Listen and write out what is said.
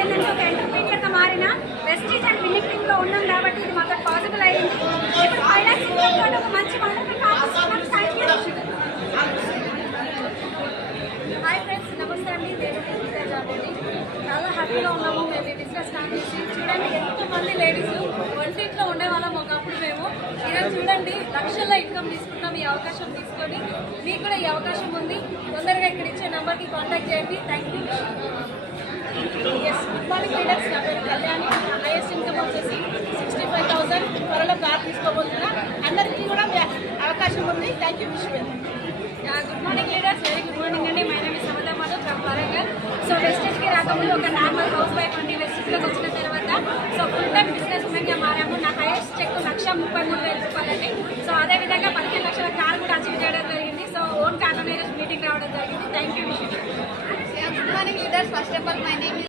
ఏంటంటే ఒక ఎంటర్ప్రీనియర్గా మారిన వెస్టీజ్ అండ్ విన్నింగ్ లో ఉన్నాం కాబట్టి ఇది మాకు పాసిబుల్ అయ్యింది. ఇప్పుడు 5 lakhs ఇన్కమ్ ఒక మంచి wonderful competition. Thank you. Hi friends, నమస్తే అండి. చాలా హ్యాపీగా ఉన్నాము మేము ఈ బిజినెస్ స్టార్ట్ చేసి. చూడండి ఎంతమంది లేడీస్ వంటింట్లో ఉండే వాళ్ళం ఒకప్పుడు మేము. ఈరోజు చూడండి లక్షల్లో ఇన్కమ్ తీసుకుంటాం. ఈ అవకాశం తీసుకొని మీకు కూడా ఈ అవకాశం ఉంది. తొందరగా ఇక్కడ ఇచ్చే నెంబర్కి కాంటాక్ట్ చేయండి. Thank you. Yes, good morning leaders. నా పేరు కళ్యాణి. హైయెస్ట్ ఇన్కమ్ వచ్చేసి 65,000. త్వరలో కార్ తీసుకోబోతున్నా. అందరికీ కూడా అవకాశం ఉంది. Thank you. Wish good morning leaders. Very good morning అండి. My name is Samata Madhav from Warangal. So వెస్టేజ్కి రాకముందు ఒక నార్మల్ హౌస్ వైఫ్ అండి. వెస్టేజ్లోకి వచ్చిన తర్వాత సో ఫుల్ టైం బిజినెస్ ఉమెన్గా మారాము. నా హైయెస్ట్ చెక్ 1,33,000 రూపాయలండి. సో అదేవిధంగా 15 లక్షల కార్ కూడా అచీవ్ చేయడం జరిగింది. సో ఓన్ కార్లోనే మీటింగ్ రావడం జరిగింది. Thank you. విషయం. Good morning leaders. First of all, my name is